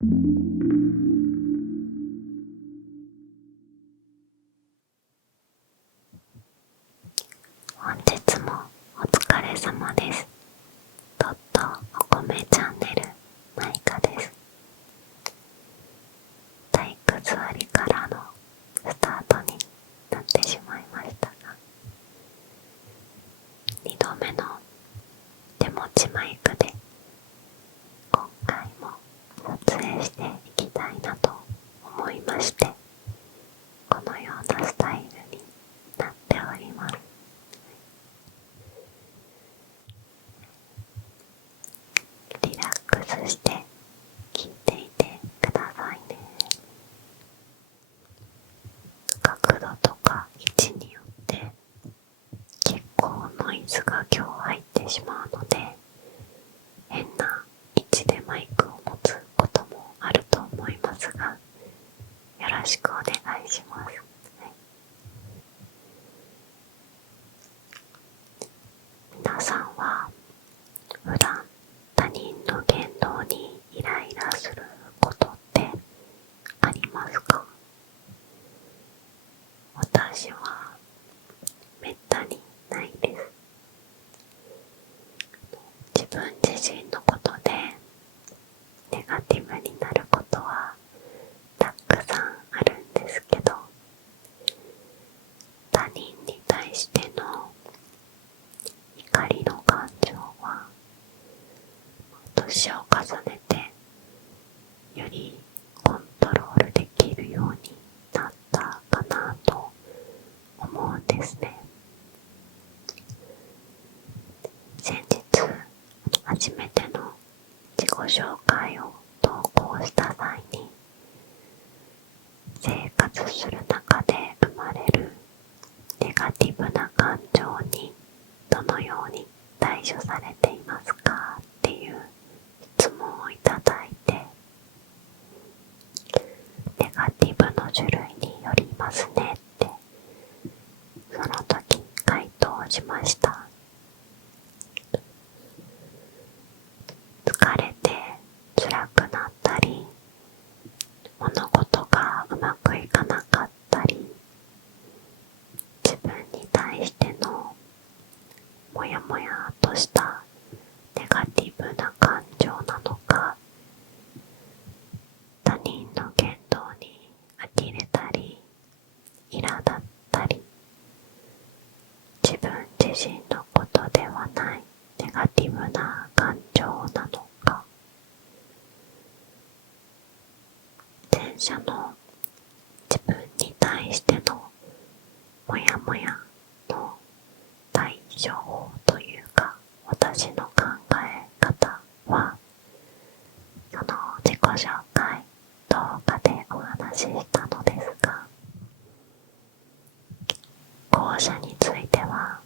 本日もお疲れ様です。とっとお米チャンネルマイカです。体育座りからのスタートになってしまいましたが、2度目の手持ちマイクで今回も撮影していきたいなと思いまして、このようなスタイルになっております。リラックスして聞いていてくださいね。角度とか位置によって結構ノイズが今日入ってしまうので、変な位置でマイクを持つこともあると思いますが、よろしくお願いします。皆さんは普段他人の言動にイライラすることってありますか？私はめったにないです。自分自身のことでネガティブになることはたくさんあるんですけど、他人に対しての怒りの感情は年を重ねてよりコントロールできるようになったかなと思うんですね。先日初めての自己紹介を投稿した際に、生活する中で生まれるネガティブな感情にどのように対処されていますかっていう質問をいただいて、ネガティブの種類によりますねってその時回答しました。疲れて辛くなったり、物事がうまくいかなかったり、自分に対してのモヤモヤとしたネガティブな感情なのか、他人の言動に呆れたり苛立ったり、自分自身のことではないネガティブな感情なのか、前者の自分に対してのモヤモヤの対処法というか、私の考え方はその自己紹介動画でお話ししたのですが、後者については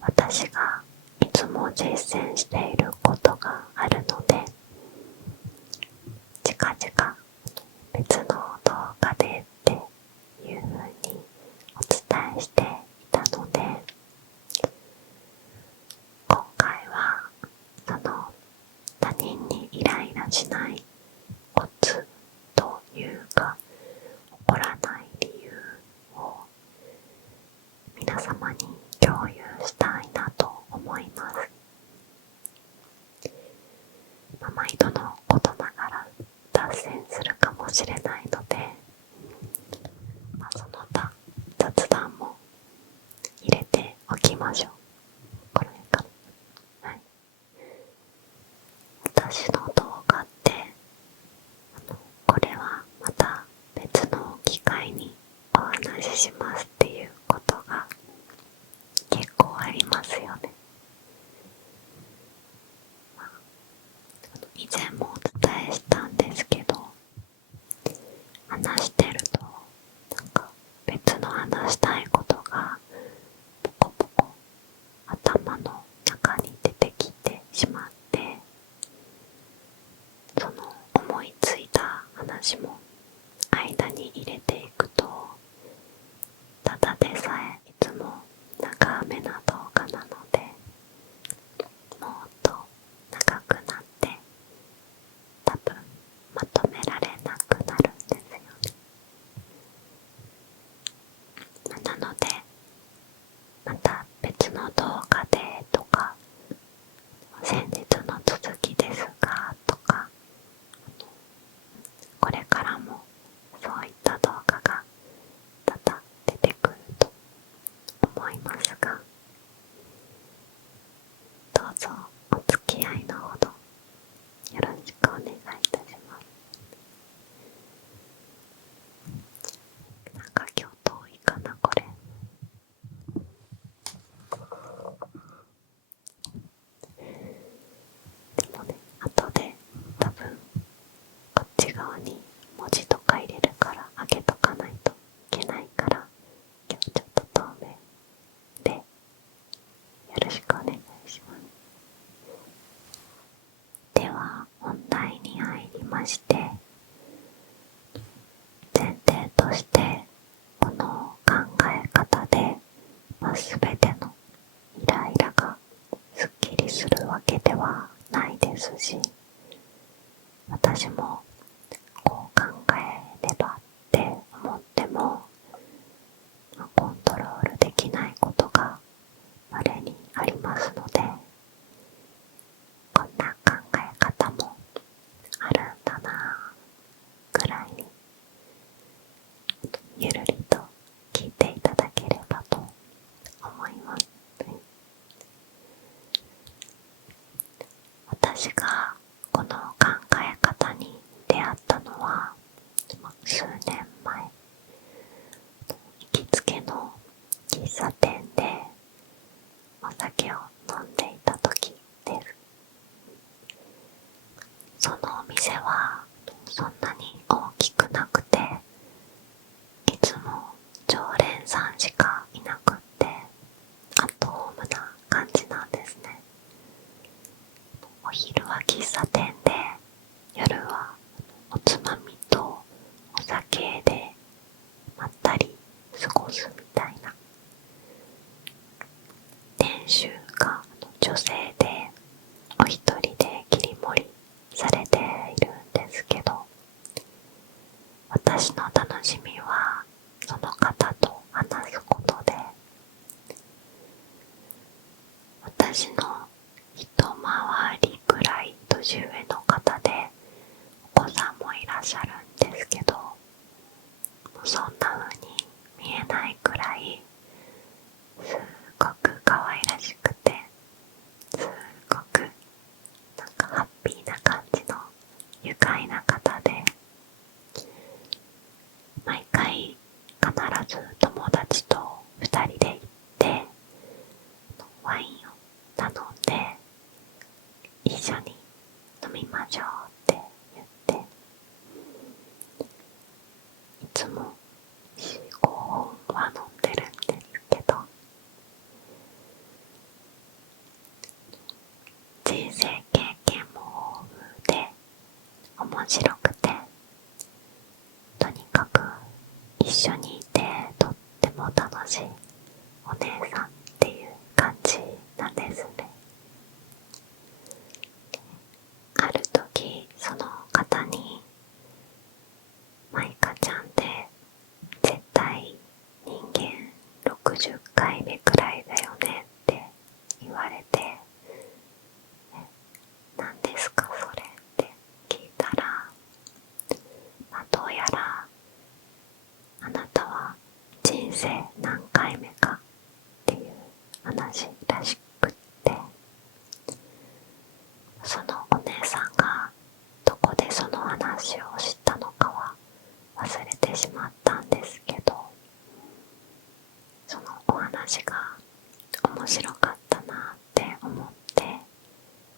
私がいつも実践していることがあるので、近々別の動画でっていうふうにお伝えしていたので、今回はその他人にイライラしないコツというか怒らない理由を皆様に共有したいなと思います。毎度のことながら脱線するかもしれないので、その他雑談も入れておきましょう。これか、はい、私の動画ってこれはまた別の機会にお話ししますっていうことが結構ありますよね。以前もお伝えしたんですけど、話してるとなんか別の話したいことがポコポコ頭の中に出てきてしまって、その思いついた話も間に入れていくと、ただでさえいつも長めな動画なので、もっと長くなって多分まとに文字とか入れるから開けとかないといけないから、今日ちょっと透明でよろしくお願いします。では本題に入りまして、前提としてこの考え方で、全てのイライラがすっきりするわけではないですし、私もこう考えればって思ってもコントロールできないことが稀にありますので、こんな考え方もあるんだなぐらいにゆるりと聞いていただければと思います。私がこの考え方に出会ったのは数年前、行きつけの喫茶店でお酒を飲んでいた時です。そのお店はそんなに大きくなくて、いつも常連さんしかいなくって、アットホームな感じなんですね。お昼は喫茶店で、夜はおつまみとお酒でまったり過ごすみたいな。店主が女性でお一人で切り盛りされているんですけど、私の楽しみはその方と話すことで、私の一回りくらい年上の方で、お子さんもいらっしゃるんですけど、そんな風に見えないくらいすっごく可愛らしくて、すっごくなんかハッピーな感じの愉快な方で、毎回必ず友達と2人で行ってワインを頼んで一緒に飲みましょうって言って、いつも 4,5 本は飲んでるんですけど、人生経験も豊富で面白くて、とにかく一緒にいてとっても楽しいお姉さんっていう感じなんですね。ある時その方に、マイカちゃんって絶対人間60回目くらいだよねって言われて、何ですかそれって聞いたら、どうやらあなたは人生何回目かっていう話らしくって、そのお姉さんがどこでその話を知ったのかは忘れてしまったんですけど、そのお話が面白かったなって思って、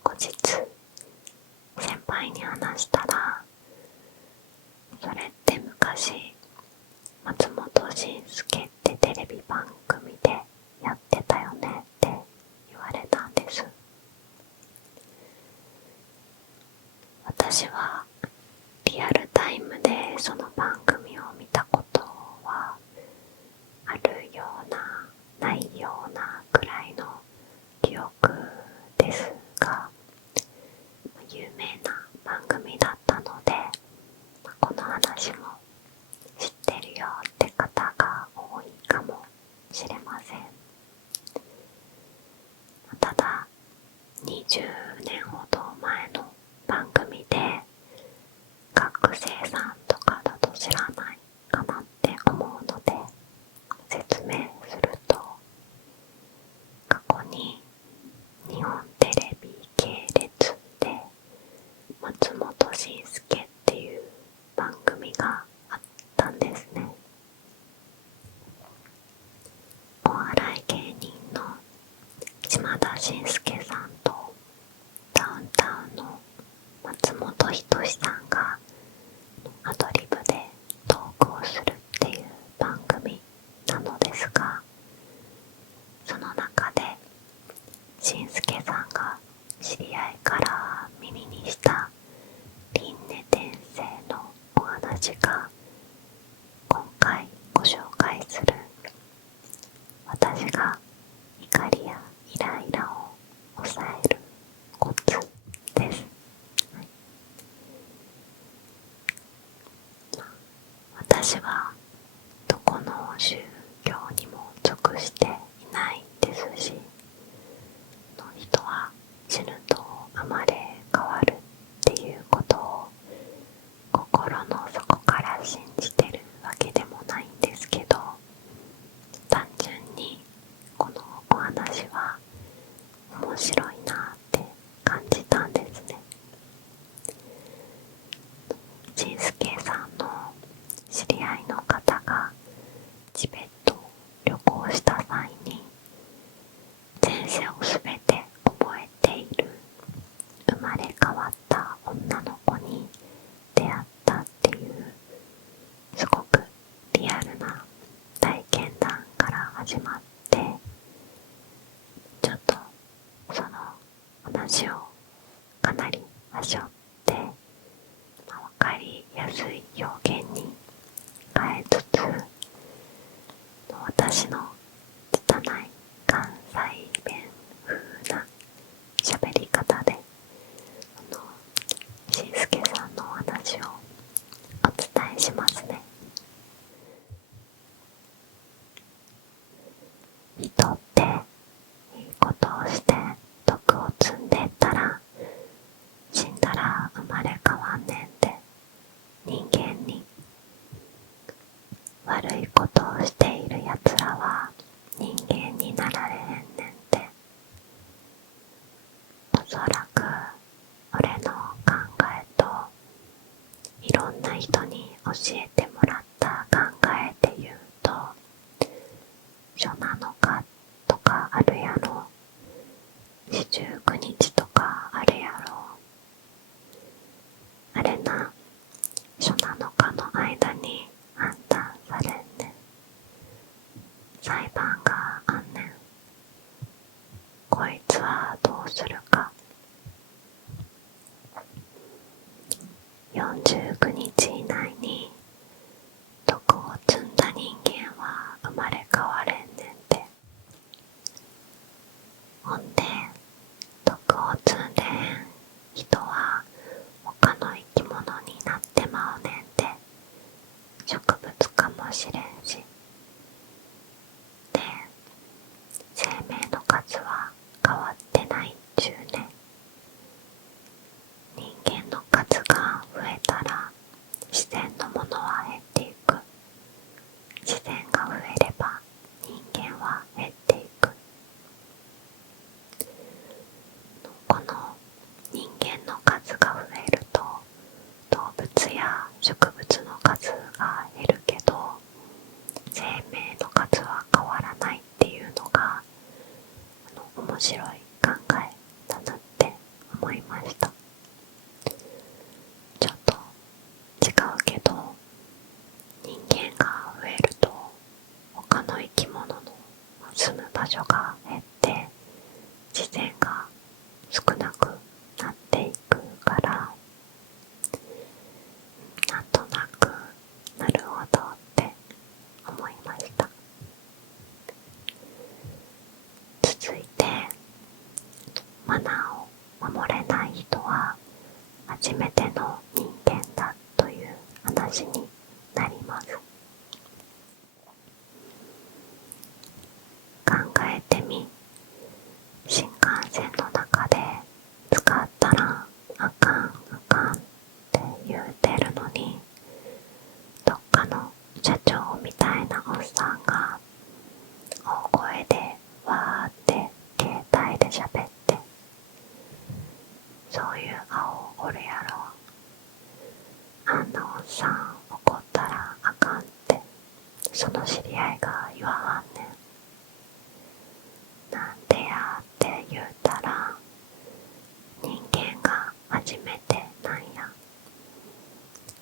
後日先輩に話したら、それって昔松本慎介ってテレビ番組でやってたよねって言われたんです。私はリアルタイムでその番組を見たことはあるようなないようなくらいの記憶ですが、有名な番組だったので、この話も知ってるよって方が多いかもしれません。ただ20年ほど前の番組で、学生さんとかだと知らないかなって思うので説明すると、過去に日本テレビ系列で松本慎介っていう番組があったんですね。お笑い芸人の島田紳介さんとダウンタウンの松本人志さんが私が今回ご紹介する私が怒りやイライラを抑えるコツです。私はどこの宗教にも属していないですし、人は死ぬと生まれ変わるっていうことを心の底から信じてるわけでもないんですけど、単純にこのお話は面白いなって感じたんですね。しんすけさんの知り合いの方がチベットを旅行した際に前世をすべて覚えている生まれ変わった女の子に出会ったっていうすごくリアルな体験談から始まって、ちょっとその話をかなり端折って、分かりやすい表現に変えつつ、私の拙い関西弁風な喋り方でしんすけさんのお話をお伝えしますね。人っていいことをして徳を積んでったら死んだら生まれ変わんねんって人間に、悪いことをしているやつらは人間になられへんねんって。おそらく俺の考えといろんな人に教えてもらった考えで言うと、書なのかとかあるやろ、四十九日とかあるやろ、あれな、書なのかの間に判断されんねん。裁判があんねん。こいつはどうするか。49日以内に徳を積んだ人間は生まれ変われんねんて。ほんで徳を積んでへん人は他の生き物になってまうねんて。植物かもしれんし。で、生命の数は変わってないっちゅうね。人間の数が増えたら自然のものは減っていく。自然が増えれば人間は減っていく。この人間の数が増えると動物や植物の数が減るけど生命の数は変わらないっていうのが面白い考えだなって思いました。ちょっと違うけど、人間が増えると他の生き物の住む場所が減って自然が少なくなっていくから、なんとなくなるほどって思いました。続いて、マナーを守れない人は初めての人間だという話になります。考えてみ、新幹線の中で使ったらあかんあかんって言うてるのに、どっかの社長みたいなおっさんが大声でわーって携帯で喋って、そういう青おるやろ、あんなおっさん怒ったらあかんってその知り合いが言わはんねん。なんでやって言うたら、人間が初めてなんや、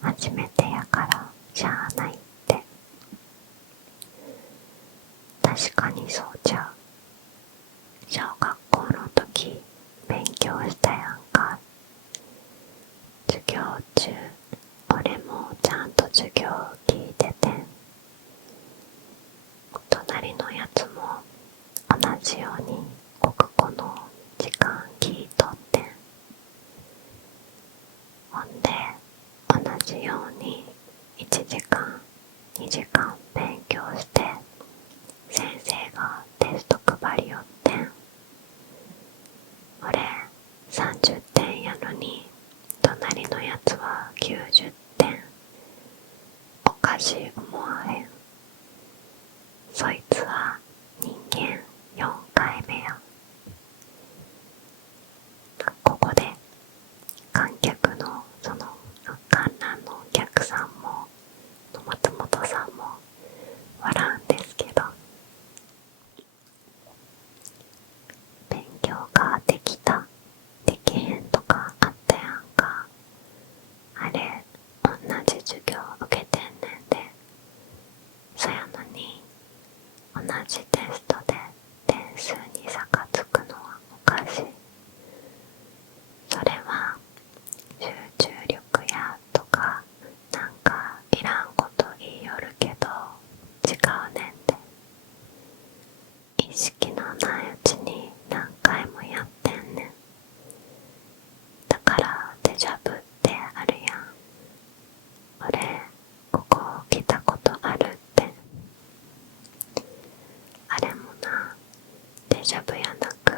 初めてやからしゃあないって。確かにそうちゃう。小学校の時勉強したやんか。授業中、俺もちゃんと準じように1時間2時間勉強して先生がテスト配りよってん。俺30点やのに隣のやつは90点。おかしい思わへん。そいつは人間4回目や。ここで観客のその観覧のお客さんも松本さんも笑うんですけど、勉強ができたできへんとかあったやんか。あれ同じ授業受けてんねんで。そやのに同じテストで点数に差がつくのはおかしい。それは集中力やとかなんかいらんこと言いよるけど違うねんで。意識のないうちに何回もやってんねん。だからデジャブってあるやん。俺ここ来たことあるって。あれもなデジャブやなく、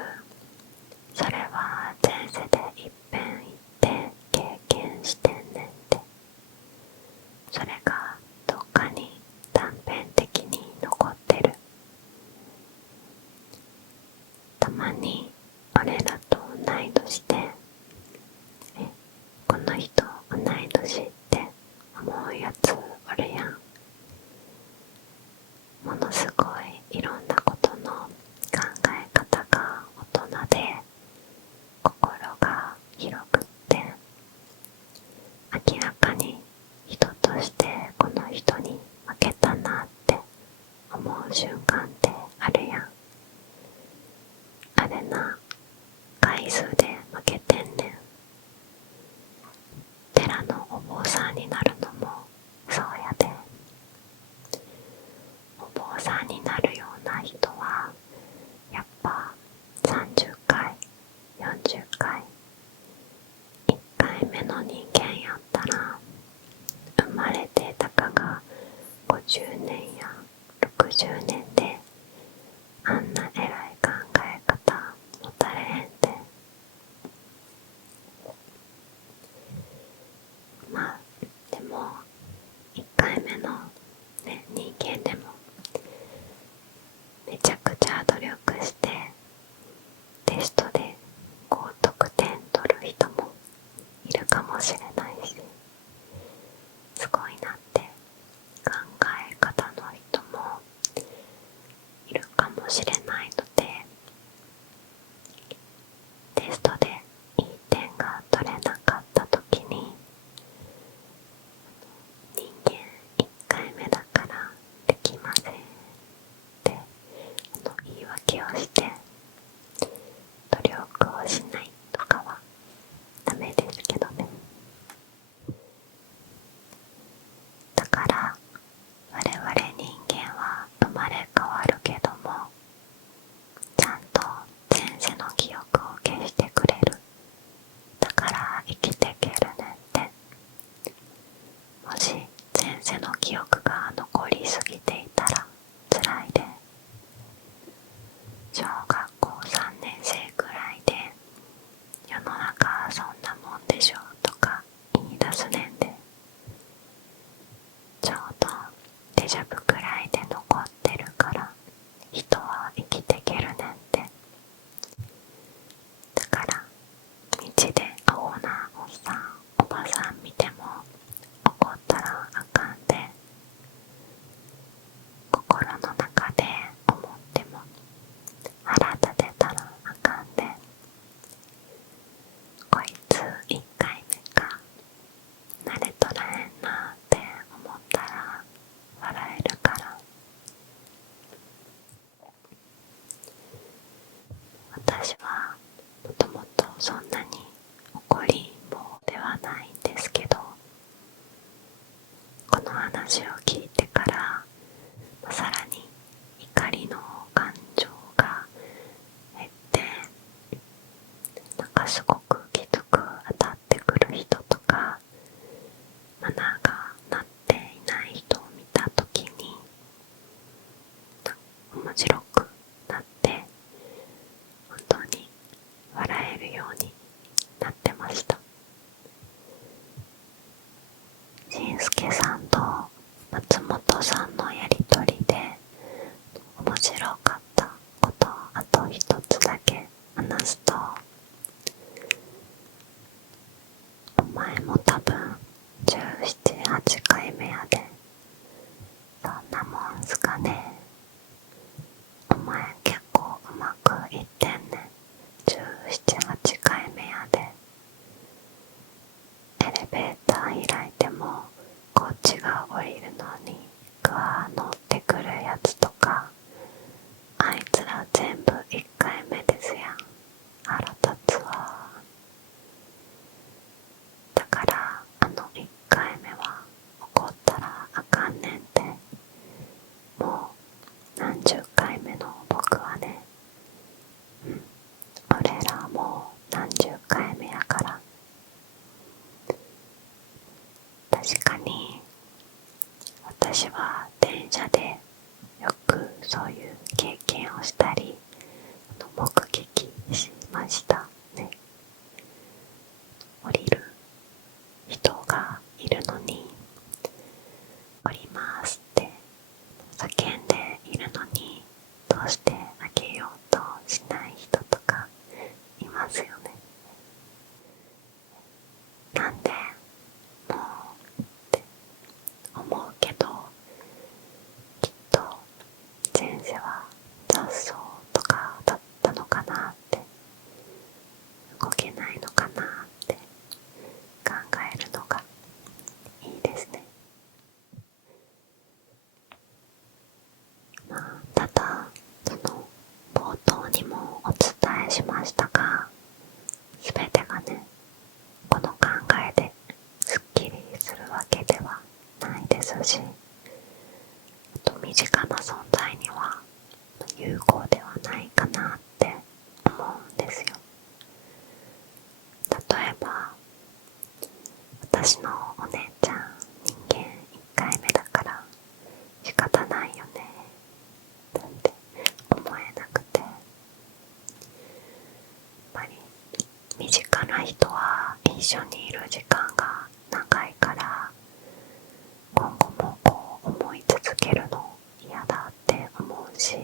それは前世でいっぺん行って経験してんねんて。それがどっかに断片的に残ってる。たまに俺らと同い年でこの人同い年って思うやつおるやん。ものすごいいろんなことの考え方が大人で心が広くって明らかに人としてこの人に負けたなって思う瞬間ってあるやん。あれな回数で負けてんねん。寺のお坊さんになるのもそうやで。お坊さんになるような人はやっぱ30回40回1回目の人間やったら生まれてたかが50年や60年であんな偉い考え方持たれへんで。まあでも1回目のね人間でもめちゃくちゃ努力してテストで高得点取る人もいるかもしれないし、すごいなって考え方の人もいるかもしれないので、テストでいい点が取れなかった時に人間1回目だからできませんって言い訳をして努力をしないとかはダメですけどね。だから我々人間は生まれ変わるけどもちゃんと前世の記憶を消してくれる。だから生きていけるねって。もし前世の記憶が残りすぎていたら辛いで。小学校3年生くらいで世の中そんなもんでしょとか言い出すねんで。ちょうどデジャブくらいで残ってるから人は生きていけるねんって。だから道でアホなおっさんおばさん見ても怒ったらあかんで。心の中で思っても腹立てたらあかんで。こいつ1回目か慣れとらへんなって思ったら笑えるから。私はもともとそんなに怒りん坊ではないんですけど、この話を聞いてからさらに怒りの感情が減って、なんかすごくきつく当たってくる人とか、なん健介さんと松本さんのやりとりで面白かったことをあと一つだけ話すと、お前も多分17、8回目やで。そんなもんすかね。お前結構うまくいってんね。17、8回目やで。エレベーター開いてもこっちが降りるのにグワー乗ってくるやつとか、あいつら全部1回目ですやん。腹立つわ。だから1回目は怒ったらあかんねんて。もう何十回目の僕はね、俺らもう何十回目やから。確かに私は電車でよくそういう経験をしたり目撃しましたね。降りる人がいるのに降りますって叫んでいるのにどうしてあげようとしない人とかいますよね。なんでもうって思うけど、きっと前世は雑草とかだったのかなって、動けないのかなって考えるのがいいですね。まあ、ただその冒頭にもお伝えしましたが、全てがねこの考えですっきりするわけではないですし、あと身近な存在には有効ではないかなって思うんですよ。例えば私のお姉ちゃん、人間1回目だから仕方ないよねって思えなくて、やっぱり身近な人は一緒にいる時間が長いから今後もこう思い続けるの嫌だって思うし、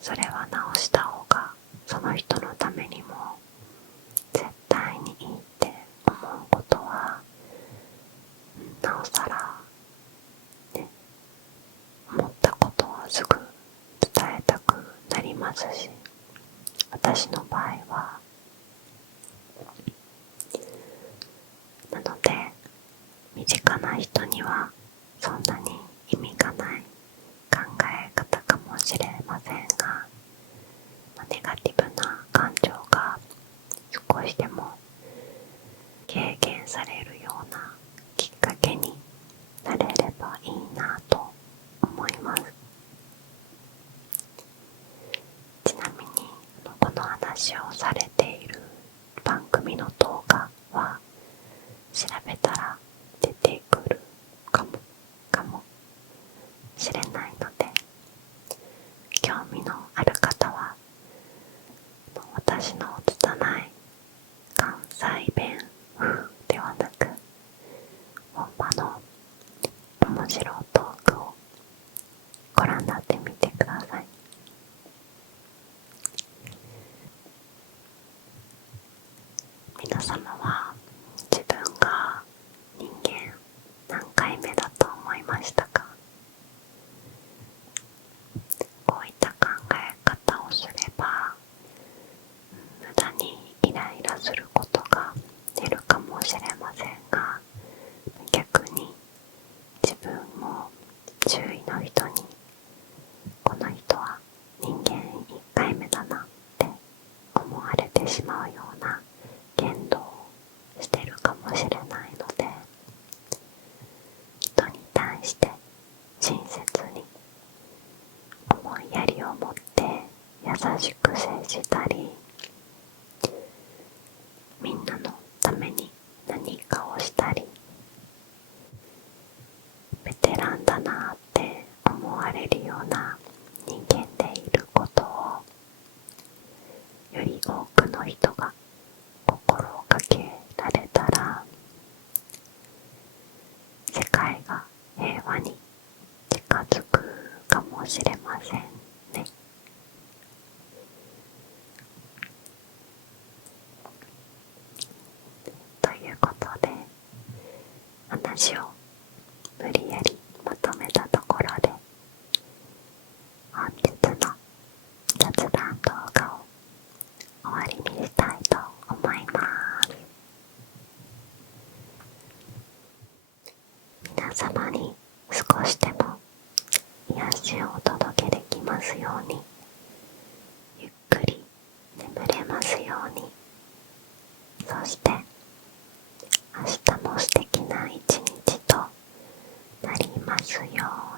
それは直した方がその人のためにも絶対にいいって思うことはなおさらね、思ったことはすぐ伝えたくなりますし、私の場合はなので身近な人にはそんなに意味がない考え方かもしれませんが、ネガティブな感情が少しでも軽減されるようなきっかけになれればいいなと思います。ちなみにこの話をされている番組の動画は調べたら出てくるかもしれないので、興味のある方は私の拙い関西弁風ではなく本場の面白トークをご覧になってみてください。皆話を無理やりまとめたところで、本日の雑談動画を終わりにしたいと思います。皆様に少しでも癒しをお届けできますように、ゆっくり眠れますように、そして明日も素敵な一日となりますよ